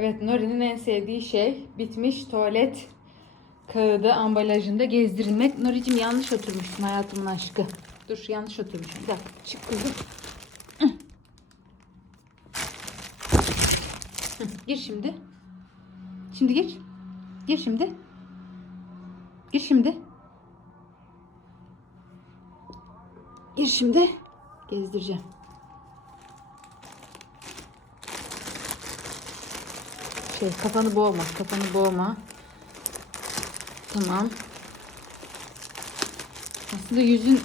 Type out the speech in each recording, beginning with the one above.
Evet Nuri'nin en sevdiği şey bitmiş tuvalet kağıdı ambalajında gezdirilmek. Nuri'cim yanlış oturmuşsun hayatımın aşkı. Dur yanlış oturmuşum. Bir dakika çık kızım. Gir şimdi. Şimdi gir. Gir şimdi. Gir şimdi. Gir şimdi. Gezdireceğim. Şey kafanı boğma. Kafanı boğma. Tamam. Aslında yüzün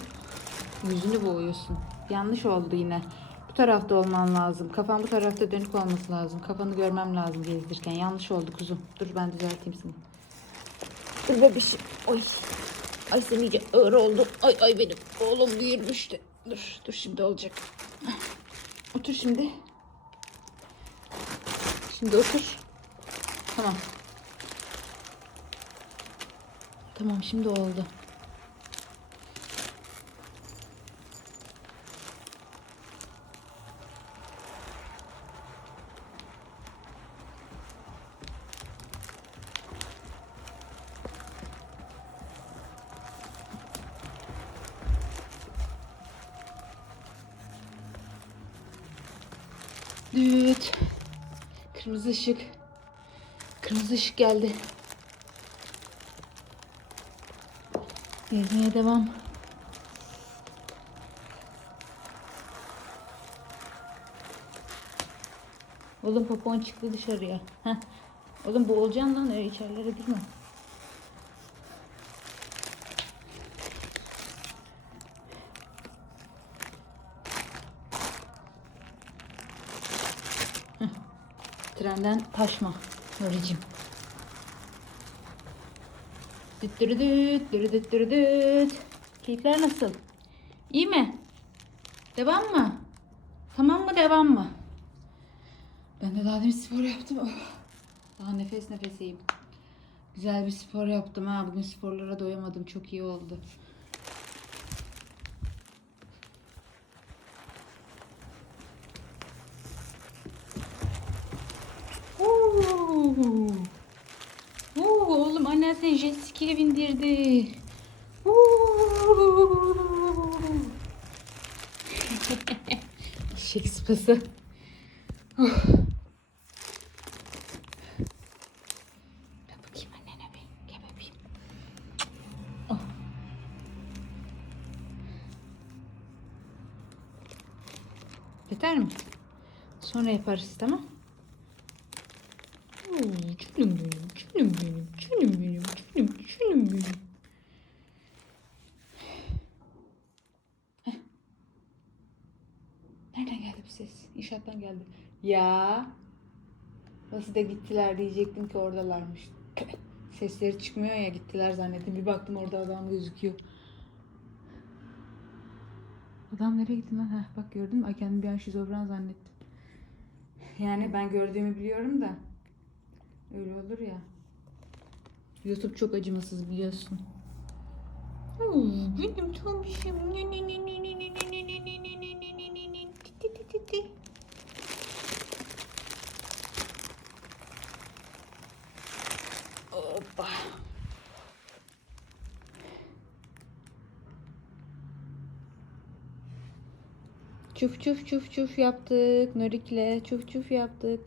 yüzünü boğuyorsun. Yanlış oldu yine. Bu tarafta olman lazım. Kafan bu tarafta dönük olması lazım. Kafanı görmem lazım gezdirirken. Yanlış oldu kuzum. Dur ben düzelteyim seni. Dur bebişim. Oy. Ay sen iyice ağır oldu. Ay ay benim oğlum büyümüştü. Dur dur şimdi olacak. Otur şimdi. Şimdi otur. Tamam. Tamam şimdi oldu. Düt. Kırmızı ışık. Kırmızı ışık geldi. Gezmeye devam. Oğlum popon çıktı dışarıya. Heh. Oğlum boğulacaksın lan öyle içerilere girme. Trenden taşma Nuri'cim. Düt dürü düt, dürü düt dürü düt. Keyifler nasıl? İyi mi? Devam mı? Tamam mı devam mı? Ben de daha demin spor yaptım. Oh. Daha nefes nefeseyim. Güzel bir spor yaptım ha. Bugün sporlara doyamadım. Çok iyi oldu. Oo. Oo, seni jet ski'ye bindirdi. Eşek sıpası. Oh. Yeter mi? Sonra yaparız tamam? Oo, Canım benim, canım benim, canım benim, canım, canım benim. Nereden geldi bu ses? İnşaattan geldi. Ya. Nasıl da gittiler diyecektim ki oradalarmış. Sesleri çıkmıyor ya gittiler zannettim. Bir baktım orada adam gözüküyor. Adam nereye gitti lan? Heh, bak gördün mü? Ay kendimi bir an şizofren zannettim. Yani ben gördüğümü biliyorum da. Öyle olur ya. YouTube çok acımasız biliyorsun. Benim tam bir şeyim. Hoppa. Çuf çuf çuf çuf yaptık. Nörik'le çuf çuf yaptık.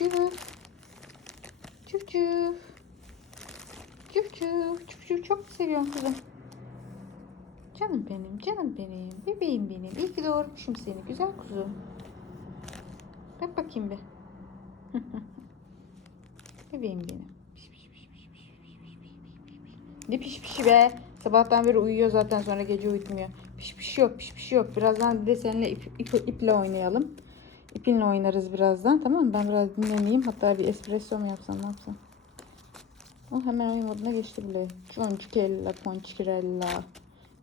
Cüv. Cüv cüv. Cüv cüv. Cüv. Çok seviyorum kızım. Canım benim, canım benim. Bebeğim benim. İyi ki doğurmuşum seni güzel kuzu. Bak bakayım bir. Bebeğim benim. Ne piş pişi be. Sabahtan beri uyuyor zaten sonra gece uyutmuyor. Piş pişi yok, piş pişi yok. Birazdan bir de seninle ip, ip, iple oynayalım. İpinle oynarız birazdan tamam mı? Ben biraz dinleneyim. Hatta bir espresso mu yapsam ne yapsam? O hemen oyun moduna geçti bile. Concikella, ponçikella.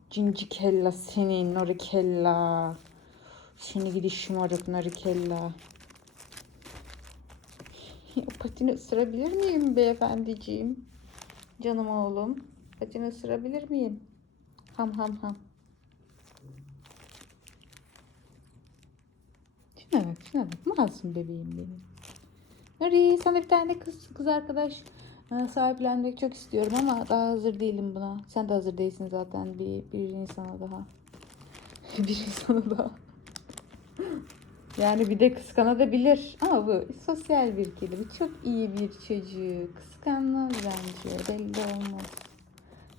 Cincikella senin, norikella. Seni gidi şımarık norikella. Patini ısırabilir miyim beyefendiciğim? Canım oğlum. Patini ısırabilir miyim? Ham ham ham. Şuna bak şuna bak. Masum bebeğim benim. Nuri sana bir tane kız kız arkadaş e, sahiplenmek çok istiyorum ama daha hazır değilim buna. Sen de hazır değilsin zaten bir, bir insana daha. bir insana daha. Yani bir de kıskanabilir. Ama bu sosyal bir kedi. Bu çok iyi bir çocuk. Kıskanmaz bence. Belli olmaz.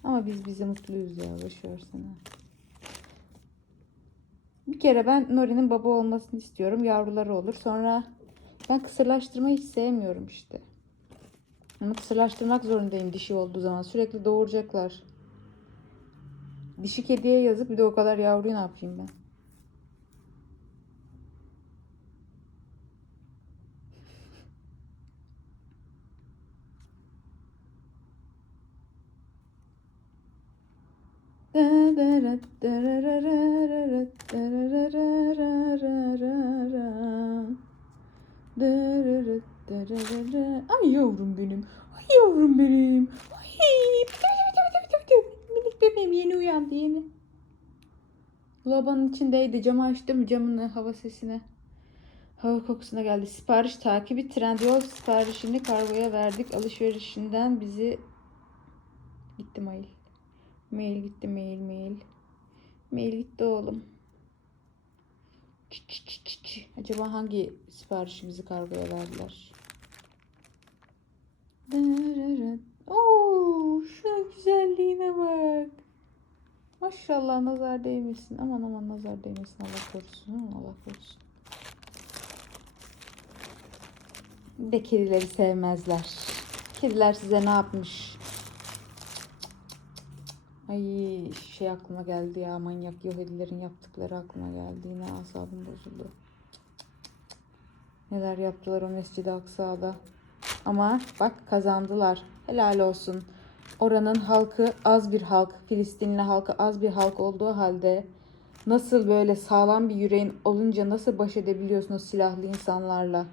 Ama biz bize mutluyuz ya. Boşver sana. Bir kere ben Nuri'nin baba olmasını istiyorum. Yavruları olur. Sonra ben kısırlaştırmayı hiç sevmiyorum işte. Ama kısırlaştırmak zorundayım dişi olduğu zaman. Sürekli doğuracaklar. Dişi kediye yazıp bir de o kadar yavruyu ne yapayım ben? Ay yavrum benim. Ay yavrum benim. Ay. Minik bebeğim yeni uyandı yeni. Labanın içindeydi. Camı açtım camını hava sesine. Hava kokusuna geldi. Sipariş takibi Trendyol siparişini kargoya verdik. Alışverişinden bizi gitti mail. Mail gitti mail mail. Mail gitti oğlum. Çı çı çı çı. Acaba hangi siparişimizi kargoya verdiler? Oo, şunun güzelliğine bak. Maşallah nazar değmesin. Aman aman nazar değmesin. Allah korusun. Allah korusun. Bir de kedileri sevmezler. Kediler size ne yapmış? Ay şey aklıma geldi ya manyak Yahudilerin yaptıkları aklıma geldi. Yine asabım bozuldu. Neler yaptılar o Mescid-i Aksa'da. Ama bak kazandılar. Helal olsun. Oranın halkı az bir halk. Filistinli halkı az bir halk olduğu halde nasıl böyle sağlam bir yüreğin olunca nasıl baş edebiliyorsun o silahlı insanlarla?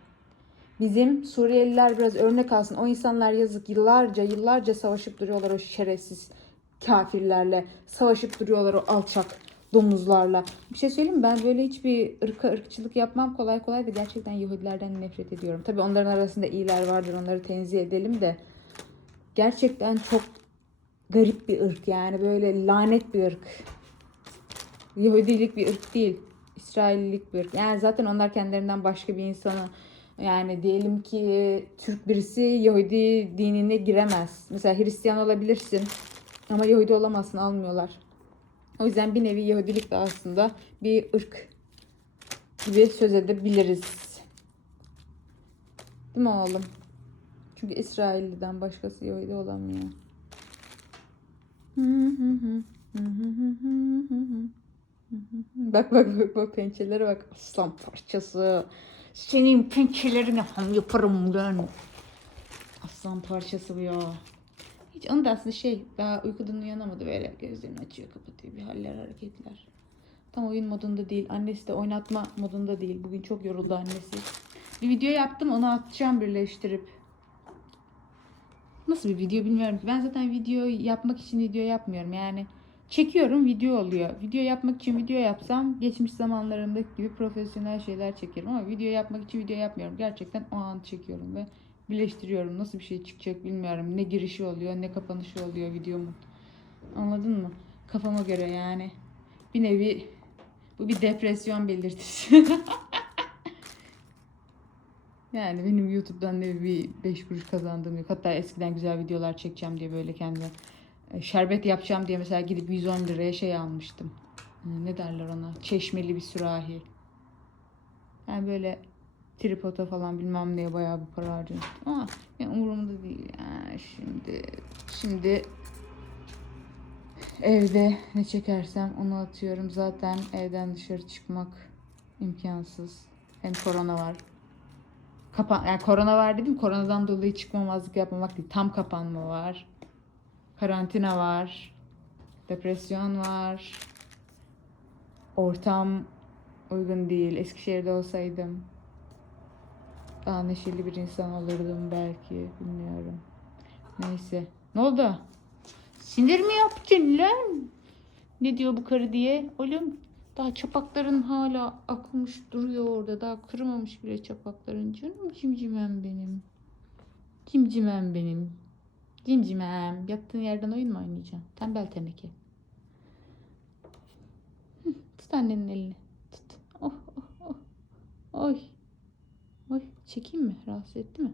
Bizim Suriyeliler biraz örnek alsın. O insanlar yazık yıllarca yıllarca savaşıp duruyorlar o şerefsiz kafirlerle. Savaşıp duruyorlar o alçak domuzlarla. Bir şey söyleyeyim mi? Ben böyle hiçbir ırka ırkçılık yapmam kolay kolay da gerçekten Yahudilerden nefret ediyorum. Tabii onların arasında iyiler vardır onları tenzih edelim de gerçekten çok garip bir ırk yani böyle lanet bir ırk. Yahudilik bir ırk değil. İsraillilik bir ırk. Yani zaten onlar kendilerinden başka bir insanı yani diyelim ki Türk birisi Yahudi dinine giremez. Mesela Hristiyan olabilirsin ama Yahudi olamazsın almıyorlar. O yüzden bir nevi Yahudilik de aslında bir ırk gibi söz edebiliriz. Değil mi oğlum? Çünkü İsrailli'den başkası Yahudi olamıyor. Bak bak bak bak pençelere bak. Aslan parçası. Senin pençelerini ham yaparım lan. Aslan parçası bu ya. Hiç onu da aslında şey daha uykudan uyanamadı böyle gözlerini açıyor kapatıyor bir haller hareketler. Tam oyun modunda değil. Annesi de oynatma modunda değil. Bugün çok yoruldu annesi. Bir video yaptım onu atacağım birleştirip. Nasıl bir video bilmiyorum ki. Ben zaten video yapmak için video yapmıyorum. Yani çekiyorum video oluyor. Video yapmak için video yapsam geçmiş zamanlarımdaki gibi profesyonel şeyler çekerim. Ama video yapmak için video yapmıyorum. Gerçekten o an çekiyorum ve birleştiriyorum. Nasıl bir şey çıkacak bilmiyorum. Ne girişi oluyor ne kapanışı oluyor videomun. Anladın mı? Kafama göre yani. Bir nevi bu bir depresyon belirtisi. yani benim YouTube'dan ne bir 5 kuruş kazandığım yok. Hatta eskiden güzel videolar çekeceğim diye böyle kendime e, şerbet yapacağım diye mesela gidip 110 liraya şey almıştım. E, Ne derler ona? Çeşmeli bir sürahi. Yani böyle tripoda falan bilmem neye bayağı bir para harcamıştım. Ama yani umurumda değil. Yani şimdi şimdi evde ne çekersem onu atıyorum. Zaten evden dışarı çıkmak imkansız. Hem korona var. Kapan yani korona var dedim. Koronadan dolayı çıkmamazlık yapmamak değil. Tam kapanma var. Karantina var. Depresyon var. Ortam uygun değil. Eskişehir'de olsaydım daha neşeli bir insan olurdum belki. Bilmiyorum. Neyse. Ne oldu? Sinir mi yaptın lan? Ne diyor bu karı diye? Oğlum Daha çapakların hala akmış duruyor orada. Daha kırmamış bile çapakların. Canım cimcimem benim. Cimcimem benim. Cimcimem. Yattığın yerden oyun mu oynayacaksın? Tembel teneke. Tut annenin elini. Tut. Oh oh oh. Oy. Oy. Çekeyim mi? Rahatsız etti mi?